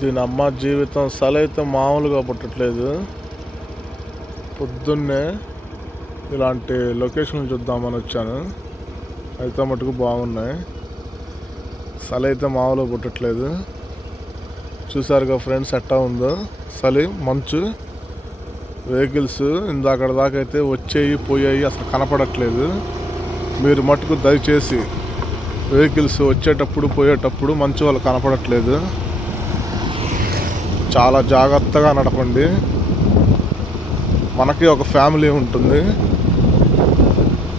దీని అమ్మ జీవితం సలైతే మామూలుగా పుట్టట్లేదు. పొద్దున్నే ఇలాంటి లొకేషన్లు చూద్దామని వచ్చాను. అయితే మటుకు బాగున్నాయి. సలైతే మామూలుగా పుట్టట్లేదు. చూసారుగా ఫ్రెండ్స్ ఎట్టా ఉందో చలి, మంచు, వెహికల్స్ ఇందాక దాకా అయితే వచ్చేయి పోయాయి అసలు కనపడట్లేదు. మీరు మటుకు దయచేసి వెహికల్స్ వచ్చేటప్పుడు పోయేటప్పుడు మంచు వాళ్ళు కనపడట్లేదు, చాలా జాగ్రత్తగా నడపండి. మనకి ఒక ఫ్యామిలీ ఉంటుంది,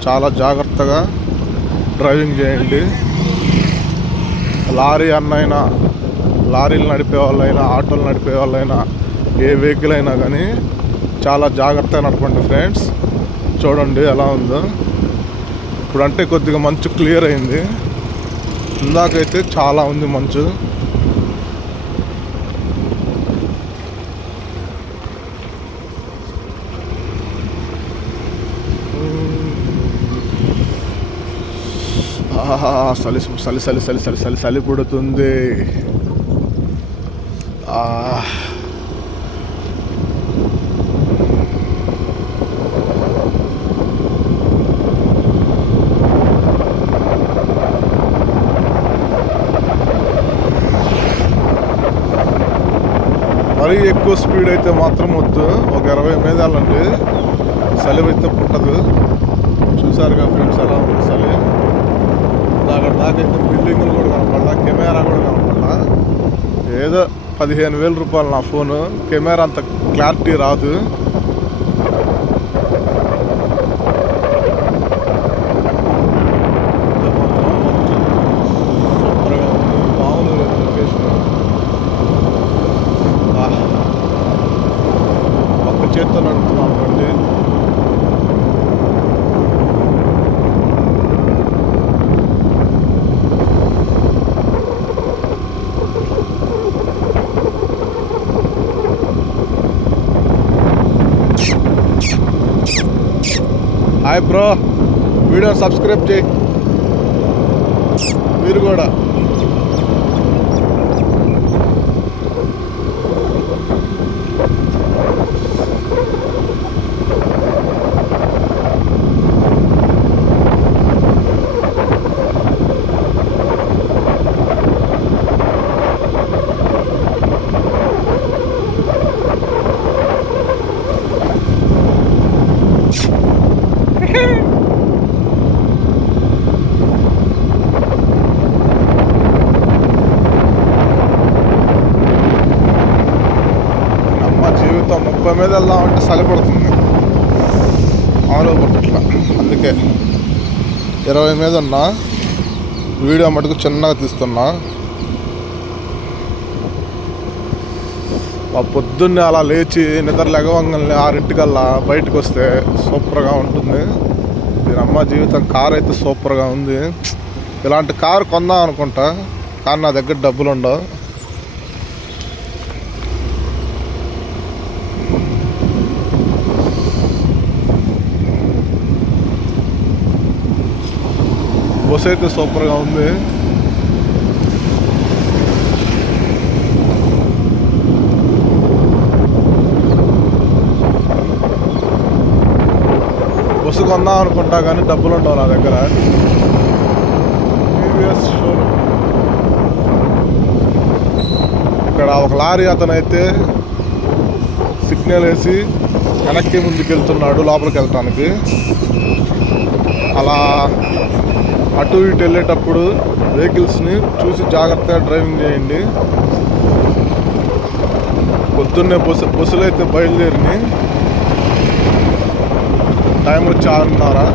చాలా జాగ్రత్తగా డ్రైవింగ్ చేయండి. లారీ అన్నైనా, లారీలు నడిపే వాళ్ళైనా, ఆటోలు నడిపే వాళ్ళైనా, ఏ వెహికల్ అయినా కానీ చాలా జాగ్రత్తగా నడపండి ఫ్రెండ్స్. చూడండి ఎలా ఉందో. ఇప్పుడంటే కొద్దిగా మంచు క్లియర్ అయింది, ఇందాకైతే చాలా ఉంది మంచు. చలి చలి చలి చలి చలి చలి చలి పుడుతుంది. మరీ ఎక్కువ స్పీడ్ అయితే మాత్రం వద్దు, ఒక 20 మీద వెళ్ళండి, చలి అయితే పుట్టదు. చూసారుగా ఫ్రెండ్స్ ఎలా ఉంది చలి. అక్కడ దాకైతే బిల్డింగులు కూడా కనపడాల, కెమెరా కూడా కనపడాల. ఏదో 15,000 రూపాయలు నా ఫోను, కెమెరా అంత క్లారిటీ రాదు. సూపర్గా ఉంది, మామూలుగా లొకేషన్. ఒక్క చేత్తో నడుపుతున్నాం బండి. హాయ్ బ్రో, వీడియో సబ్స్క్రైబ్ చేయి మీరు కూడా. జీవితం 30 మీద వెళ్దామంటే చలి పడుతుంది, మామూలుగా పుట్టట్లా. అందుకే 20 మీద ఉన్నా, వీడియో మటుకు చిన్నగా తీస్తున్నా. పొద్దున్నే అలా లేచి నిద్ర లెగవంగానే 6 బయటకు వస్తే సూపర్గా ఉంటుంది. దీని అమ్మ జీవితం. కార్ అయితే సూపర్గా ఉంది. ఇలాంటి కారు కొందాం అనుకుంటా, కానీ నా దగ్గర డబ్బులు ఉండవు. బస్సు అయితే సూపర్గా ఉంది. బస్సు కొందాం అనుకుంటా కానీ డబ్బులు ఉండవు నా దగ్గర. TVS showroom. ఇక్కడ ఒక లారీ అతను అయితే సిగ్నల్ వేసి వెనక్కి ముందుకు వెళ్తున్నాడు లోపలికి వెళ్ళటానికి. అలా అటు ఇటు వెళ్ళేటప్పుడు వెహికల్స్ని చూసి జాగ్రత్తగా డ్రైవింగ్ చేయండి. పొద్దున్నే బస్సులు అయితే బయలుదేరినాయి. టైం వచ్చి 6:30.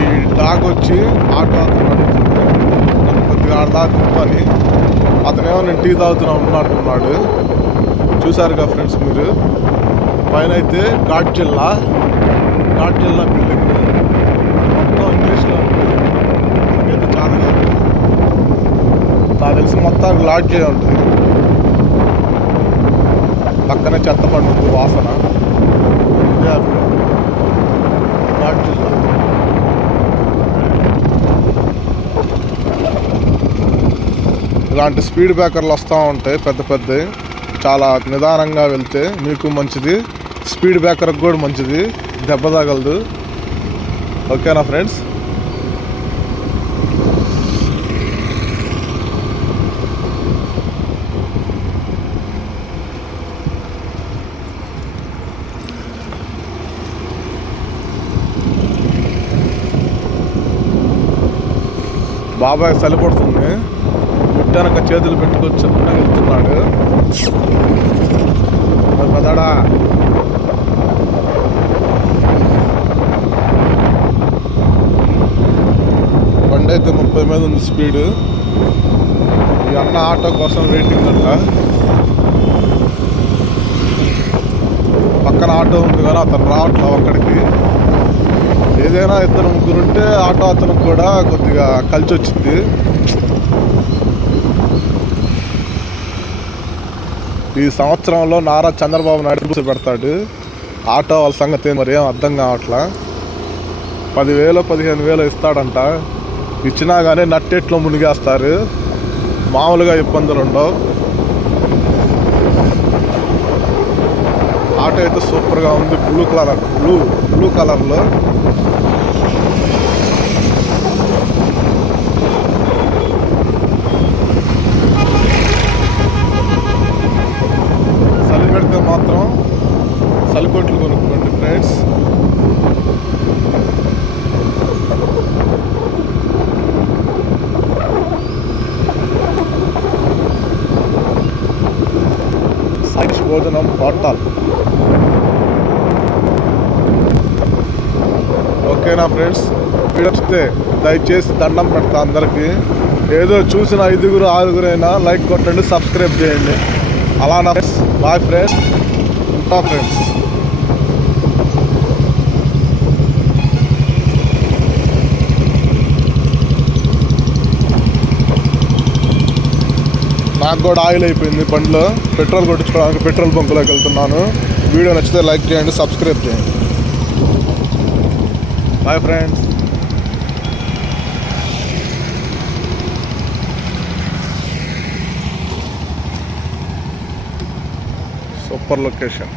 ఈ డాగ్ వచ్చి ఆటో అతను అడుగుతుంది, నన్ను కొద్దిగా ఆడదాని. అతనేమో నేను టీ తాగుతున్నా ఉన్నట్టున్నాడు. చూసారుగా ఫ్రెండ్స్ మీరు. పైన అయితే ఘాట్జిల్లా బిల్డింగ్ మొత్తం ఇంగ్లీష్లో ఉంది. నాకైతే చాలా కాదు, నాకు తెలిసి మొత్తానికి లాడ్జే ఉంటుంది. పక్కనే చెత్త పడుతుంది వాసన. ఇదే ఘాట్జిల్లా. ఇలాంటి స్పీడ్ బ్రేకర్లు వస్తూ ఉంటాయి పెద్ద పెద్దవి. చాలా నిదానంగా వెళ్తే మీకు మంచిది, స్పీడ్ బ్రేకర్కి కూడా మంచిది, దెబ్బ తగలదు. ఓకేనా ఫ్రెండ్స్? బాబాయ్ చలిపడుతుంది, ముట్టానక చేతులు పెట్టుకొని చిన్నగా వెళ్తున్నాడు. పదాడా బండి అయితే 30 మీద ఉంది స్పీడ్. ఈ అన్న ఆటో కోసం వెయిటింగ్ అంట. పక్కన ఆటో ఉంది కానీ అతను రావట్లేదు అక్కడికి. ఏదైనా ఇద్దరు ముగ్గురు ఉంటే ఆటో అతనికి కూడా కొద్దిగా కలిసి వచ్చింది. ఈ సంవత్సరంలో నారా చంద్రబాబు నాయుడు పెడతాడు. ఆటో వాళ్ళ సంగతి మరి ఏం అర్థం కావట్లా. 10,000 15,000 ఇస్తాడంట. ఇచ్చినా కానీ నట్టెట్లో మునిగేస్తారు, మామూలుగా ఇబ్బందులు ఉండవు. ఆటో అయితే సూపర్గా ఉంది, బ్లూ కలర్లో. చలి పెడితే మాత్రం చలికొట్లు కొనుక్కోండి ఫ్రెండ్స్. భోజనం హోటల్. ఓకేనా ఫ్రెండ్స్? వీడియో వస్తే దయచేసి దండం పెడతా అందరికీ. ఏదో చూసిన 5 6 అయినా లైక్ కొట్టండి, సబ్స్క్రైబ్ చేయండి. అలానా ఫ్రెండ్స్? బాయ్ ఫ్రెండ్స్, ఉంటా ఫ్రెండ్స్. నాకు కూడా ఆయిల్ అయిపోయింది బండిలో. పెట్రోల్ కొట్టించుకోవడానికి పెట్రోల్ బంకులోకి వెళ్తున్నాను. వీడియో నచ్చితే లైక్ చేయండి, సబ్స్క్రైబ్ చేయండి. Bye friends. Super location.